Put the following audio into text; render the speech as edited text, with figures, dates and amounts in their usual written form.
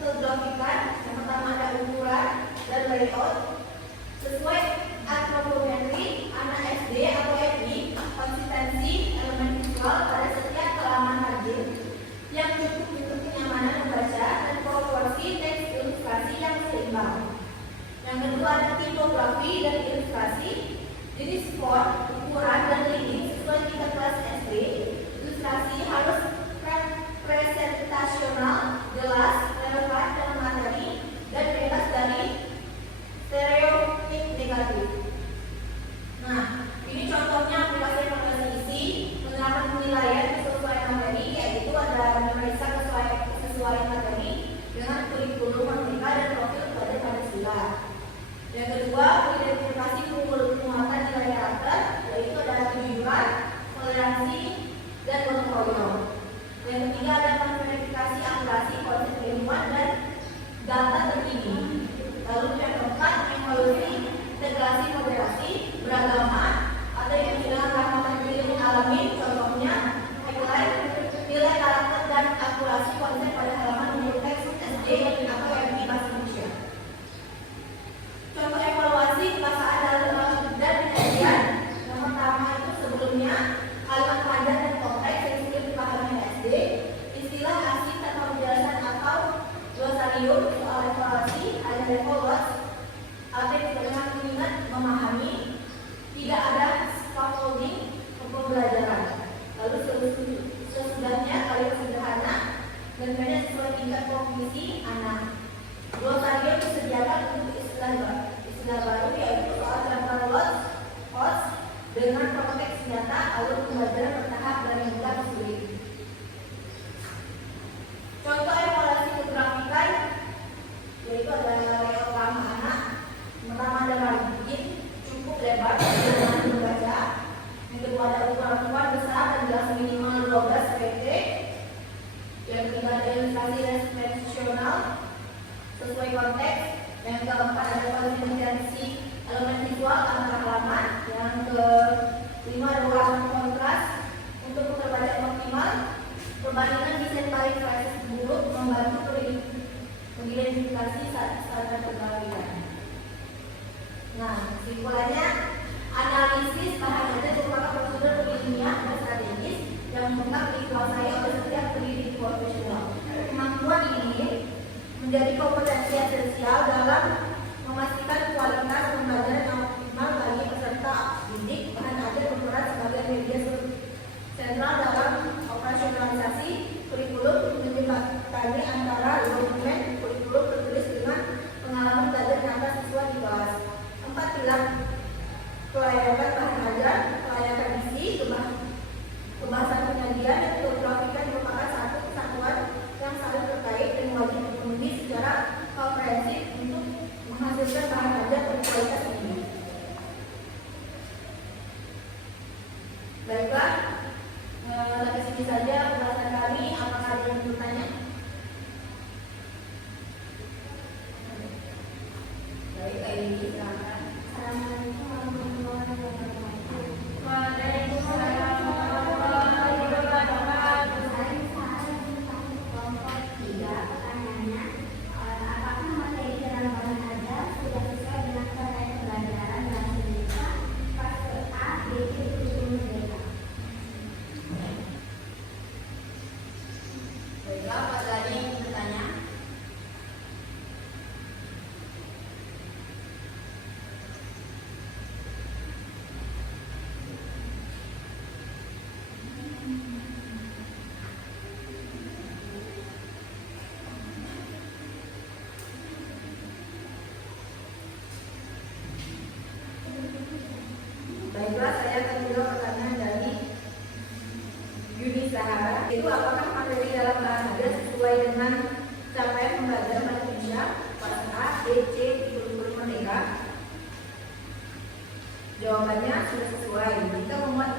Kegrafikan, yang pertama ada ukuran dan layout, Sesuai antropometri, anak SD atau EPI, konsistensi elemen visual pada setiap halaman hadir yang cukup untuk kenyamanan membaca dan proporsi teks ilustrasi yang seimbang. Yang kedua ada tipografi dan ilustrasi, jenis font, ukuran dan lini sesuai tingkat kelas SD. Ilustrasi harus presentasional, jelas, relevan dalam materi, dan bebas dari stereotip negatif. Nah, ini contohnya aplikasi isi menerapkan penilaian sesuai materi, yaitu ada memeriksa sesuai materi dengan kurikulum merdeka dan profil pelajar Pancasila. Yang kedua, identifikasi muatan nilai karakter, yaitu ada kejujuran, toleransi, dan gotong royong. Yang ketiga ada verifikasi akurasi konsep keilmuan dan data terkini. Lalu yang keempat, evaluasi integrasi moderasi beragama atau yang bilang ramah pilih alami, contohnya nilai karakter dan akurasi konsep pada halaman menurut teks SD atau MI bahasa Indonesia. Contoh evaluasi bahasa dan penyajian. Yang pertama itu sebelumnya kalimat panjang dan konteks yang sulit dipahami SD, istilah asing tanpa penjelasan atau glosarium. Soal evaluasi ada level loss atau dengan mengingat memahami, tidak ada scaffolding pembelajaran. Lalu sesudahnya kalimat sederhana dan banyak sesuai tingkat kognisi anak. Glosarium disediakan untuk istilah baru, yaitu soal temporal loss dengan konteks nyata, alur pembelajaran bertahap dari mudah ke sulit. Contoh evaluasi kegrafikan, yaitu ada layout ramah anak. Pertama ada margin cukup lebar dengan membaca. Yang kedua ada ukuran besar dan jelas minimal 12 pt. Yang ketiga ada ilustrasi responsional sesuai konteks. Yang keempat ada konsistensi elemen visual antar halaman. Yang kelima ada warna kontras untuk keterbacaan optimal. Perbandingan desain paling versus buruk membantu mengidentifikasi standar perbandingan. Nah, kesimpulannya, analisis bahan ajar merupakan prosedur ilmiah dan strategis yang mutlak dikuasai oleh setiap pendidik profesional. Kemampuan ini menjadi kompetensi esensial dalam memastikan kualitas pembelajaran yang optimal bagi peserta didik. Bahan ajar berperan sebagai media sentral dalam operasionalisasi kurikulum, menjembatani antara dokumen kurikulum tertulis dengan pengalaman belajar nyata siswa di kelas. 4 pilar kelayakan bahan ajar, kelayakan isi, pembahasan penyajian, dan tipografikan merupakan satu kesatuan yang saling terkait dan wajib dipenuhi secara komprehensif untuk menghasilkan bahan ajar berkualitas tinggi. Baiklah, sampai sini saja pembahasan kami. Apakah ada yang bertanya? Baik, ini silakan. Assalamualaikum warahmatullahi wabarakatuh. Waalaikumsalam warahmatullahi wabarakatuh. Kelompok 3, pertanyaannya, apakah materi dalam bahan ajar sudah sesuai dengan program pembelajaran bahasa Indonesia fase A, B, C, kurikulum merdeka? Baiklah, apa tadi yang bertanya? Baiklah, saya akan menjawab pertanyaan dari Yuni Sahara. Itu apakah materi dalam bahan ajar sesuai dengan capaian pembelajaran bahasa Indonesia fase A, B, C, kurikulum merdeka? Jawabannya sudah sesuai. Jika memuat